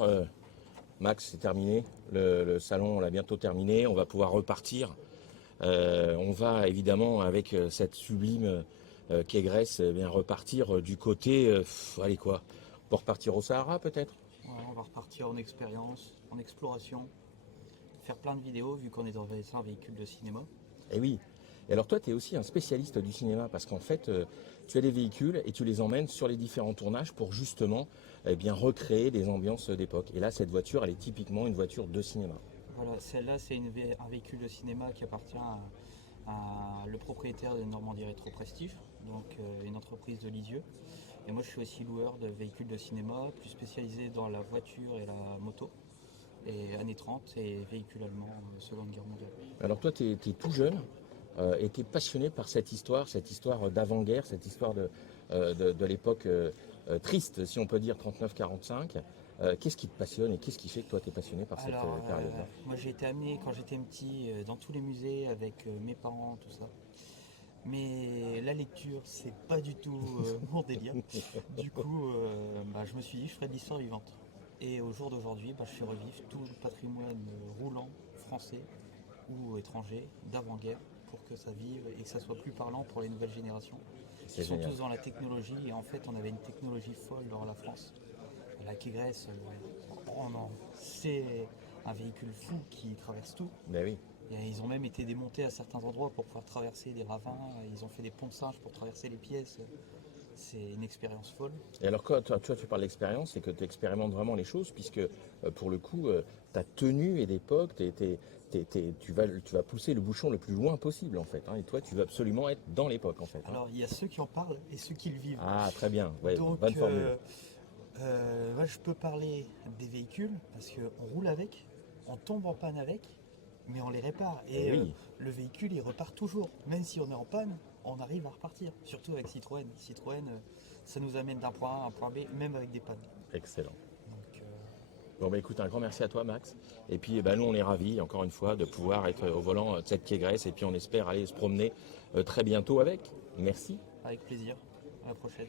Alors, Max, c'est terminé. Le salon, on l'a bientôt terminé. On va pouvoir repartir. On va évidemment, avec cette sublime Kégresse, bien repartir du côté. Allez quoi? Pour repartir au Sahara, peut-être? Ouais, on va repartir en expérience, en exploration, faire plein de vidéos vu qu'on est dans un véhicule de cinéma. Eh oui. Et alors toi, tu es aussi un spécialiste du cinéma parce qu'en fait, tu as des véhicules et tu les emmènes sur les différents tournages pour justement bien recréer des ambiances d'époque. Et là, cette voiture, elle est typiquement une voiture de cinéma. Voilà, celle-là c'est un véhicule de cinéma qui appartient à le propriétaire de Normandie Rétro Prestige, donc une entreprise de Lisieux. Et moi je suis aussi loueur de véhicules de cinéma, plus spécialisé dans la voiture et la moto, et années 30 et véhicules allemands Seconde Guerre mondiale. Alors toi, tu es tout jeune et tu es passionné par cette histoire d'avant-guerre, cette histoire de l'époque triste, si on peut dire, 39-45. Qu'est-ce qui te passionne et qu'est-ce qui fait que toi, tu es passionné par cette Alors, période-là? moi j'ai été amené quand j'étais petit dans tous les musées avec mes parents, tout ça. Mais la lecture, c'est pas du tout mon délire. Du coup, je me suis dit, je ferais de l'histoire vivante. Et au jour d'aujourd'hui, je fais revivre tout le patrimoine roulant français ou étranger d'avant-guerre pour que ça vive et que ça soit plus parlant pour les nouvelles générations qui C'est sont génial. tous dans la technologie. Et en fait, on avait une technologie folle dans la France. La Kégresse, oh non, c'est un véhicule fou qui traverse tout. Ben oui. Et ils ont même été démontés à certains endroits pour pouvoir traverser des ravins. Ils ont fait des ponts de singes pour traverser les pièces. C'est une expérience folle. Et alors, toi, tu parles d'expérience et que tu expérimentes vraiment les choses, puisque pour le coup, ta tenue et d'époque, tu vas pousser le bouchon le plus loin possible, en fait. Hein, et toi, tu veux absolument être dans l'époque, en fait. Hein. Alors il y a ceux qui en parlent et ceux qui le vivent. Ah, très bien. Ouais, Donc bonne formule. je peux parler des véhicules parce qu'on roule avec, on tombe en panne avec, mais on les répare. Eh Et oui, le véhicule il repart toujours. Même si on est en panne, on arrive à repartir. Surtout avec Citroën. Citroën, ça nous amène d'un point A à un point B, même avec des pannes. excellent. Donc, Bon, bah écoute, un grand merci à toi, Max. Et puis, nous, on est ravis, encore une fois, de pouvoir être au volant de cette Kégresse. Et puis, on espère aller se promener très bientôt avec. Merci. avec plaisir. À la prochaine.